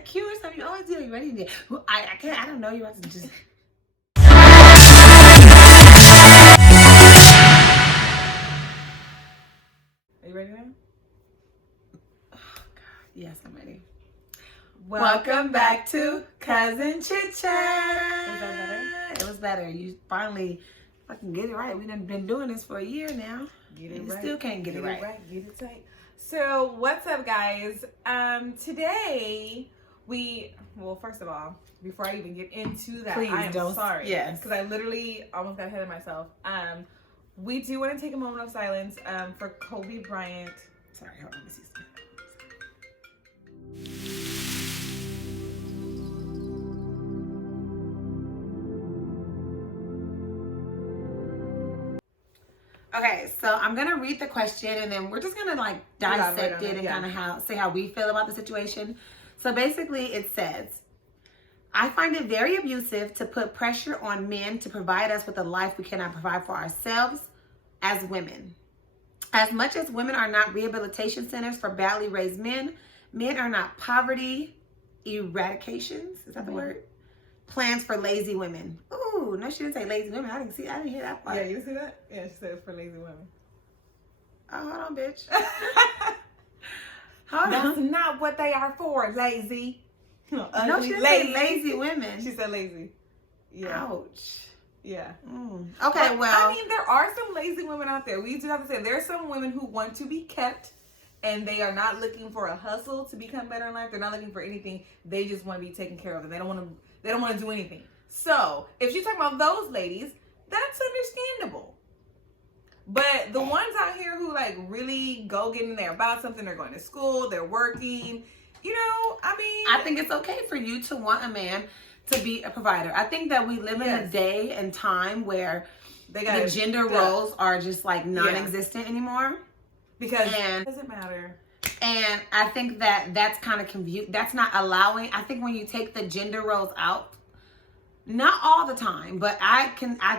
that cute or something? You always do. You ready? I can't. I don't know. You have to just. Are you ready now? Oh God, yes, I'm ready. Welcome back to Cousin Chit Chat. Was that better? It was better. You finally fucking get it right. We done been doing this for a year now. Get it and right. Still can't get it right. Get it tight. So what's up, guys? Today first of all, before I even get into that, Please I'm don't. sorry. Yes. Because I literally almost got ahead of myself. We do want to take a moment of silence for Kobe Bryant. Sorry, hold on. Let me see something. Okay, so I'm gonna read the question and then we're just gonna like dissect it and kind of say how we feel about the situation. So basically it says, I find it very abusive to put pressure on men to provide us with a life we cannot provide for ourselves as women. As much as women are not rehabilitation centers for badly raised men, men are not poverty eradications. Is that the word? Plans for lazy women. Ooh, no, she didn't say lazy women. I didn't hear that part. Yeah, you see that? Yeah, she said for lazy women. Oh, hold on, bitch. That's not what they are for, lazy. No, she didn't say lazy women. She said lazy. Yeah. Ouch. Yeah. Okay, well. I mean, there are some lazy women out there. We do have to say there are some women who want to be kept and they are not looking for a hustle to become better in life. They're not looking for anything. They just want to be taken care of and they don't want to do anything. So, if you're talking about those ladies, that's understandable. But the ones out here who like really go get in there about something, they're going to school, they're working, I think it's okay for you to want a man to be a provider. I think that we live in a day and time where the gender roles are just like non-existent anymore. Because it doesn't matter. And I think that that's kind of that's not allowing. I think when you take the gender roles out, not all the time, but I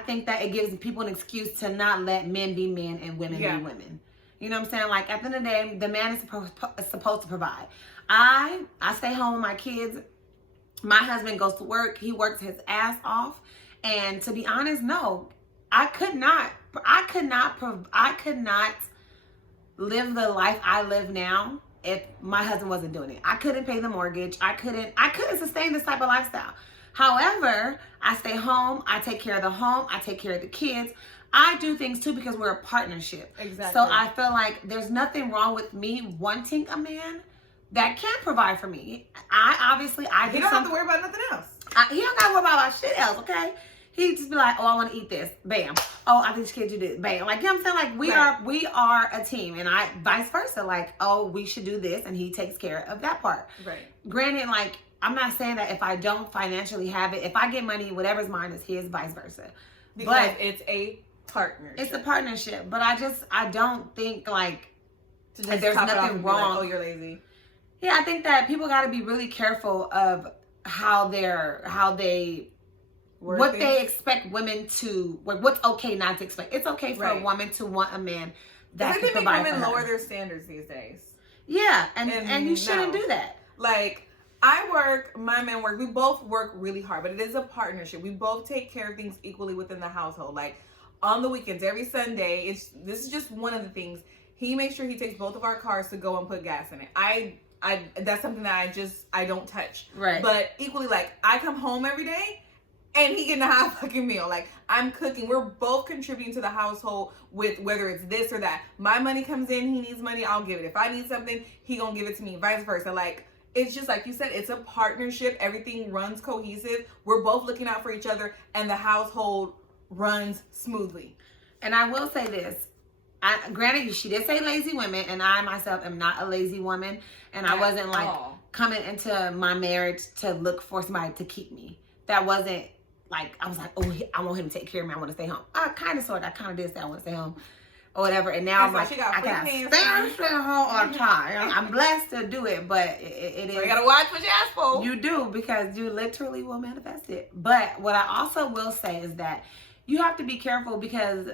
think that it gives people an excuse to not let men be men and women be women. You know what I'm saying? Like at the end of the day, the man is supposed to provide. I stay home with my kids. My husband goes to work. He works his ass off. And to be honest, no, I could not live the life I live now if my husband wasn't doing it. I couldn't pay the mortgage. I couldn't sustain this type of lifestyle. However, I stay home. I take care of the home. I take care of the kids. I do things too because we're a partnership. Exactly. So I feel like there's nothing wrong with me wanting a man that can provide for me. He don't have to worry about nothing else. He don't got to worry about shit else, okay? He just be like, oh, I want to eat this. Bam. Oh, I think this kid do this. Bam. Like, you know what I'm saying? Like, we are a team. And I, vice versa. Like, oh, we should do this. And he takes care of that part. Right. Granted, like, I'm not saying that if I don't financially have it, if I get money, whatever's mine is his, vice versa. Because it's a partnership. It's a partnership. But I don't think, like, there's nothing wrong. Like, oh, you're lazy. Yeah, I think that people got to be really careful of what they expect women to, what's okay not to expect. It's okay for a woman to want a man that can provide for her. I think women lower their standards these days. Yeah, and you shouldn't do that. Like, I work, my man work, we both work really hard, but it is a partnership. We both take care of things equally within the household. Like, on the weekends, every Sunday, this is just one of the things. He makes sure he takes both of our cars to go and put gas in it. That's something that I don't touch. Right. But equally, like, I come home every day and he getting a hot fucking meal. Like, I'm cooking. We're both contributing to the household with whether it's this or that. My money comes in, he needs money, I'll give it. If I need something, he gonna give it to me, vice versa. Like, it's just like you said, it's a partnership. Everything runs cohesive. We're both looking out for each other and the household runs smoothly. And I will say this. Granted, she did say lazy women, and I myself am not a lazy woman, and I wasn't like coming into my marriage to look for somebody to keep me. That wasn't like, I was like, oh, I want him to take care of me. I want to stay home. I kind of did say I want to stay home or whatever. And now I'm like, I can't stay home all the time. I'm blessed to do it, but it is. So you got to watch what you ask for. You do, because you literally will manifest it. But what I also will say is that you have to be careful, because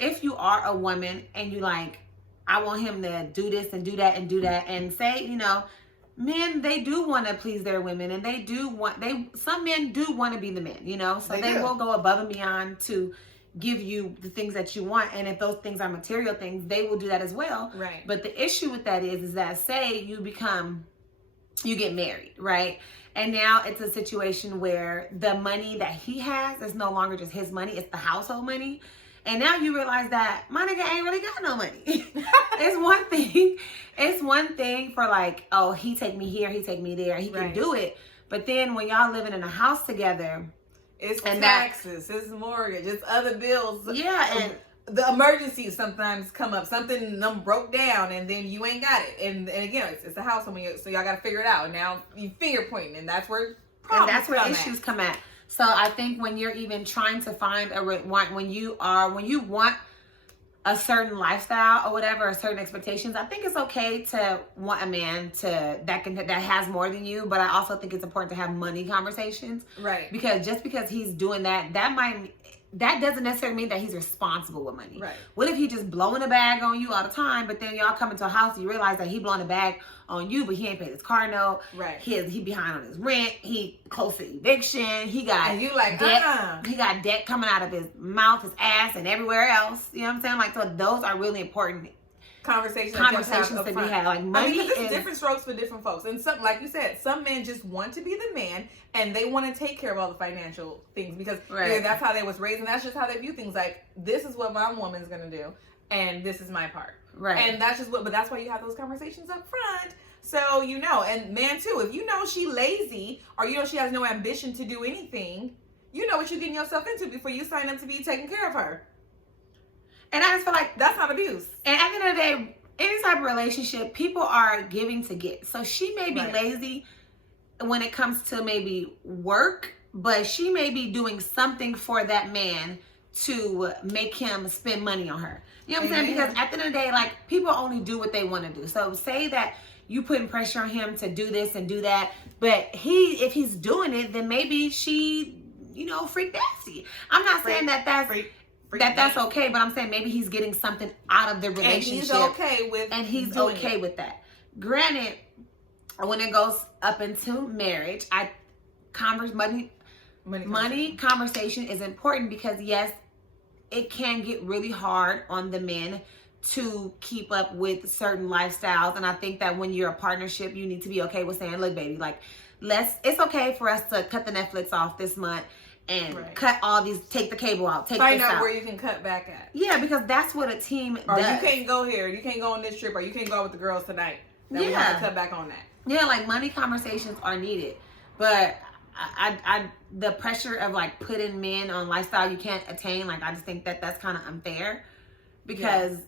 if you are a woman and you like, I want him to do this and do that and do that, and say, men, they do want to please their women, and some men do want to be the men, you know, so they will go above and beyond to give you the things that you want. And if those things are material things, they will do that as well. Right. But the issue with that is that say you get married, right? And now it's a situation where the money that he has is no longer just his money, it's the household money. And now you realize that my nigga ain't really got no money. It's one thing for like, oh, he take me here, he take me there, he can do it. But then when y'all living in a house together, it's taxes, it's mortgage, it's other bills. Yeah, and the emergencies sometimes come up. Something broke down, and then you ain't got it. And again, it's a house, so y'all got to figure it out. And now you finger pointing, and that's where issues come at. So I think when you're even trying to find when you want a certain lifestyle or whatever, or certain expectations, I think it's okay to want a man that has more than you. But I also think it's important to have money conversations, right? Because just because he's doing that doesn't necessarily mean that he's responsible with money. Right. What if he just blowing a bag on you all the time, but then y'all come into a house and you realize that he blowing a bag on you, but he ain't paid his car note. Right. He behind on his rent. He close to eviction. He got and you like debt. He got debt coming out of his mouth, his ass, and everywhere else. You know what I'm saying? Like, so those are really important conversations to be had. Like, money is different strokes for different folks. And some, like you said, some men just want to be the man and they want to take care of all the financial things because that's how they was raised, and that's just how they view things. Like, this is what my woman's gonna do, and this is my part. Right. And that's just but that's why you have those conversations up front. So you know, and man too, if you know she lazy or you know she has no ambition to do anything, you know what you're getting yourself into before you sign up to be taking care of her. And I just feel like that's not abuse. And at the end of the day, any type of relationship, people are giving to get. So she may be lazy when it comes to maybe work, but she may be doing something for that man to make him spend money on her. You know what I'm saying? Because at the end of the day, like, people only do what they want to do. So say that you putting pressure on him to do this and do that, but if he's doing it, then maybe she, freak nasty. I'm not saying that's okay, but I'm saying maybe he's getting something out of the relationship. And he's okay with that. Granted, when it goes up into marriage, money conversation is important because yes, it can get really hard on the men to keep up with certain lifestyles. And I think that when you're a partnership, you need to be okay with saying, look, baby, like, it's okay for us to cut the Netflix off this month and cut all these, take the cable out, find out where you can cut back at. Yeah, because that's what a team or does. You can't go here, you can't go on this trip, or you can't go out with the girls tonight. Then we have to cut back on that. Yeah, like, money conversations are needed. But the pressure of like putting men on lifestyle you can't attain, like, I just think that that's kind of unfair because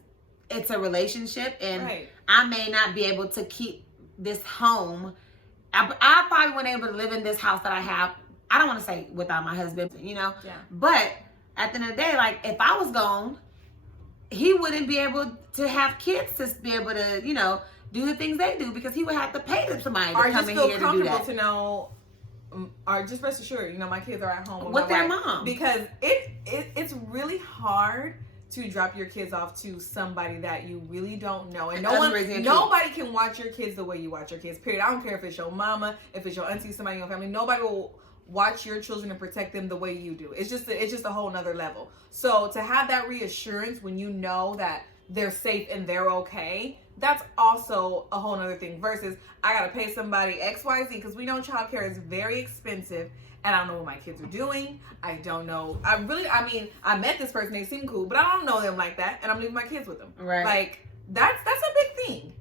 it's a relationship and I may not be able to keep this home. I probably wasn't able to live in this house that I have. I don't want to say without my husband, but at the end of the day, like, if I was gone, he wouldn't be able to have kids to be able to, do the things they do because he would have to pay somebody to come in here to do that. Or just feel comfortable to know, or just rest assured, my kids are at home with their mom. Because it's really hard to drop your kids off to somebody that you really don't know. And nobody can watch your kids the way you watch your kids, period. I don't care if it's your mama, if it's your auntie, somebody in your family. Nobody will watch your children and protect them the way you do. It's just a whole nother level. So to have that reassurance when you know that they're safe and they're okay, that's also a whole nother thing versus I gotta pay somebody XYZ, because we know childcare is very expensive and I don't know what my kids are doing. I don't know. I met this person, they seem cool, but I don't know them like that, and I'm leaving my kids with them. Right. Like, that's a big thing.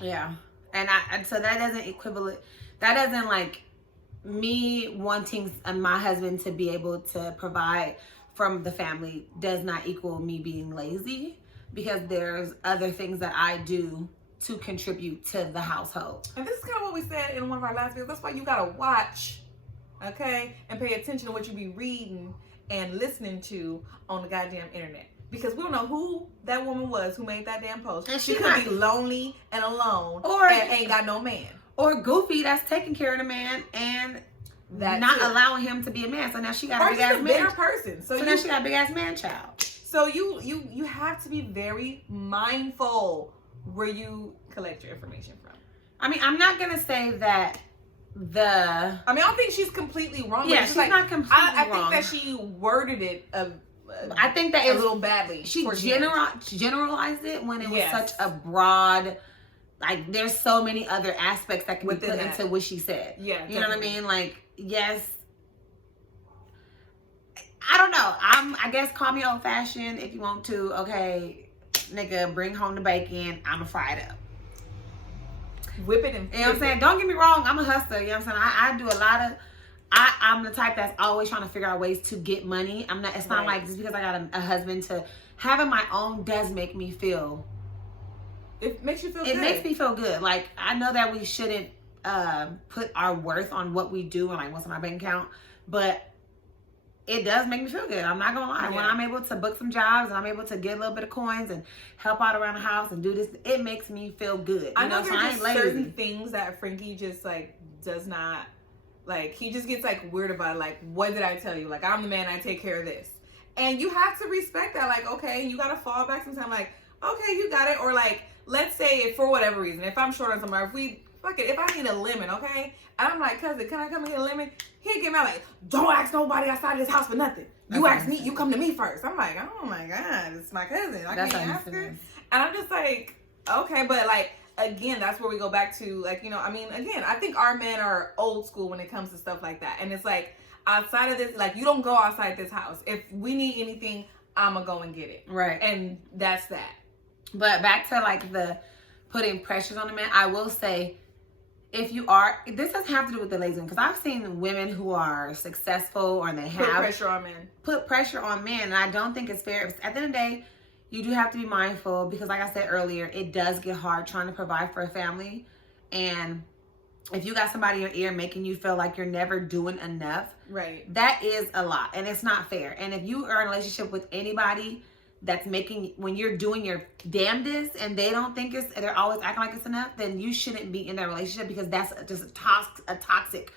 Yeah. And so that doesn't like me wanting my husband to be able to provide from the family does not equal me being lazy, because there's other things that I do to contribute to the household. And this is kind of what we said in one of our last videos. That's why you gotta watch, okay, and pay attention to what you be reading and listening to on the goddamn internet. Because we don't know who that woman was who made that damn post. And she could be lonely and alone and ain't got no man. Or goofy that's taking care of the man and not allowing him to be a man. So now she got a big ass man person. So now she got a big ass man child. So you have to be very mindful where you collect your information from. I mean, I'm not gonna say that I don't think she's completely wrong. Yeah, she's not completely wrong. I think that she worded it I think that a little badly. She generalized it when it was such a broad, like, there's so many other aspects that can be put into what she said. Yeah, you know what I mean? Like, yes, I don't know. I guess call me old fashioned if you want to. Okay, nigga, bring home the bacon. I'ma fry it up. Whip it and you know what I'm saying? Don't get me wrong. I'm a hustler. You know what I'm saying? I do a lot of. I'm the type that's always trying to figure out ways to get money. I'm not. It's not like just because I got a husband to having my own does make me feel. It makes you feel. It makes me feel good. Like, I know that we shouldn't put our worth on what we do and like what's in our bank account, but it does make me feel good. I'm not gonna lie. When I'm able to book some jobs and I'm able to get a little bit of coins and help out around the house and do this, it makes me feel good. I know there's just certain things that Frankie just like does not. Like, he just gets, like, weird about it. Like, what did I tell you? Like, I'm the man, I take care of this. And you have to respect that. Like, okay, you got to fall back sometimes. Like, okay, you got it. Or, like, let's say, if for whatever reason, if I'm short on somebody, if I need a lemon, okay? And I'm like, cousin, can I come and get a lemon? He'll get mad, like, don't ask nobody outside this house for nothing. You ask me, you come to me first. I'm like, oh, my God, it's my cousin. I can't ask her. And I'm just like, okay, but, like, again, that's where we go back to, like, you know, I mean, again, I think our men are old school when it comes to stuff like that. And it's like, outside of this, like, you don't go outside this house. If we need anything, I'm going to go and get it. Right. And that's that. But back to, like, the putting pressures on the man, I will say, if you are, this doesn't have to do with the lazy one, because I've seen women who are successful or they have. Put pressure on men. Put pressure on men. And I don't think it's fair. At the end of the day, you do have to be mindful because, like I said earlier, it does get hard trying to provide for a family. And if you got somebody in your ear making you feel like you're never doing enough, right, that is a lot. And it's not fair. And if you are in a relationship with anybody that's making, when you're doing your damnedest and they don't think it's, they're always acting like it's enough, then you shouldn't be in that relationship because that's just a toxic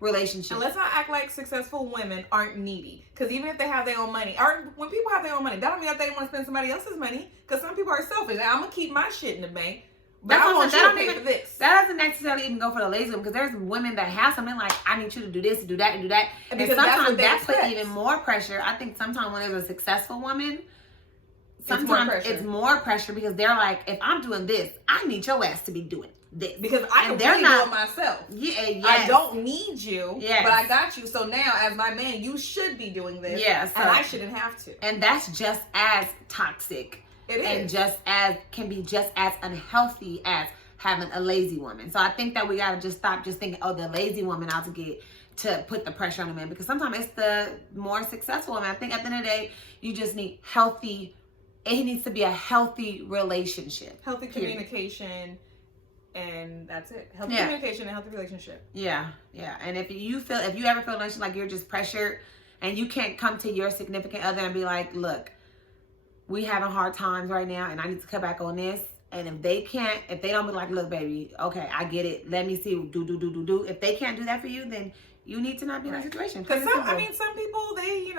relationship. And let's not act like successful women aren't needy. Because even if they have their own money, or when people have their own money, that don't mean that they want to spend somebody else's money. Because some people are selfish. I'm going to keep my shit in the bank. But I want you to pay for this. That doesn't necessarily even go for the lazy one, because there's women that have something like, I need you to do this, and do that, and do that. And sometimes that puts even more pressure. I think sometimes when there's a successful woman, sometimes it's more pressure because they're like, if I'm doing this, I need your ass to be doing this. Because I can really do it myself. Yeah, yes. I don't need you, but I got you. So now, as my man, you should be doing this. Yeah, and I shouldn't have to. And that's just as toxic. It is. And can be just as unhealthy as having a lazy woman. So I think that we got to just stop just thinking, oh, the lazy woman out to put the pressure on the man. Because sometimes it's the more successful woman. I think at the end of the day, you just need it needs to be a healthy relationship. Healthy communication, and that's it. Healthy communication and healthy relationship. Yeah, yeah. And if you ever feel like you're just pressured and you can't come to your significant other and be like, look, we having hard times right now and I need to cut back on this. And if they don't be like, look, baby, okay, I get it. Let me see, do. If they can't do that for you, then you need to not be in that situation. Because some people, they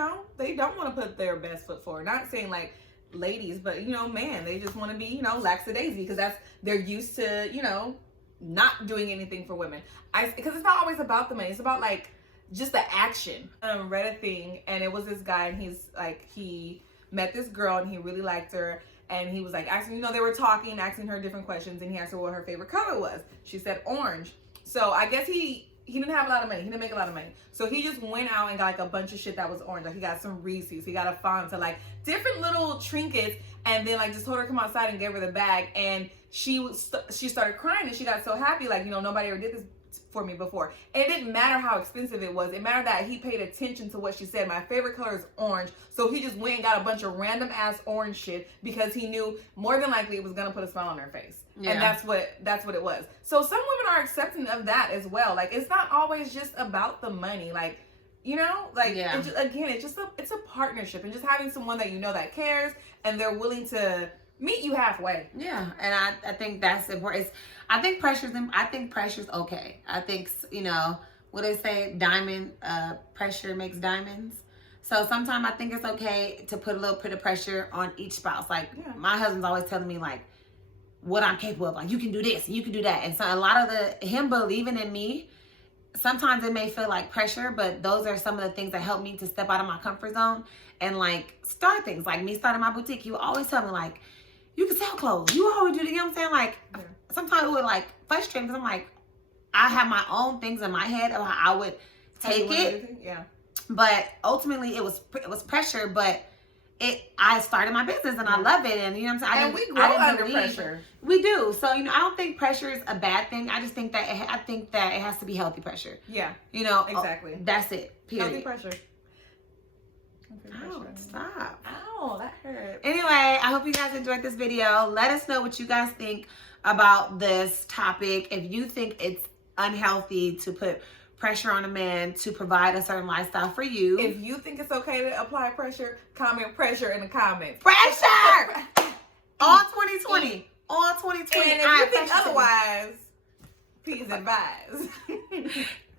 don't want to put their best foot forward. Not saying like ladies, but man, they just want to be, lackadaisy because they're used to, not doing anything for women. Because it's not always about the money. It's about like just the action. Read a thing and it was this guy and he's like, he met this girl and he really liked her. And he was like asking, they were talking, asking her different questions, and he asked her what her favorite color was. She said orange. So I guess he didn't have a lot of money. He didn't make a lot of money. So he just went out and got like a bunch of shit that was orange. Like he got some Reese's, he got a Fanta, like different little trinkets, and then like just told her to come outside and gave her the bag. And she started crying and she got so happy, like, nobody ever did this for me before. And it didn't matter how expensive it was. It mattered that he paid attention to what she said. My favorite color is orange. So he just went and got a bunch of random ass orange shit because he knew more than likely it was gonna put a smile on her face. Yeah. And that's what it was. So some women are accepting of that as well. Like it's not always just about the money. Like, it's a partnership, and just having someone that that cares and they're willing to meet you halfway. Yeah, and I think that's important. I think pressure's okay. I think, what they say, pressure makes diamonds. So sometimes I think it's okay to put a little bit of pressure on each spouse. Like my husband's always telling me like, what I'm capable of. Like, you can do this and you can do that. And so a lot of him believing in me, sometimes it may feel like pressure, but those are some of the things that help me to step out of my comfort zone and like start things. Like me starting my boutique, he would always tell me like, you can sell clothes. You always do the, you know what I'm saying? Like, sometimes it would like frustrate me because I'm like, I have my own things in my head of how I would take it. Yeah. But ultimately it was pressure, but I started my business and I love it, and you know what I'm saying. And we grow under pressure. We do. So I don't think pressure is a bad thing. I just think that it has to be healthy pressure. Yeah. Exactly. That's it. Period. Healthy pressure. Oh, stop. Ow, that hurt. Anyway, I hope you guys enjoyed this video. Let us know what you guys think about this topic. If you think it's unhealthy to put pressure on a man to provide a certain lifestyle for you. If you think it's okay to apply pressure, comment pressure in the comments. Pressure! All 2020. All 2020. And if you think otherwise, please advise.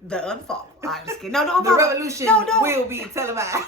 The unfollow. I'm just kidding. No, don't The follow. revolution No, don't. will be televised.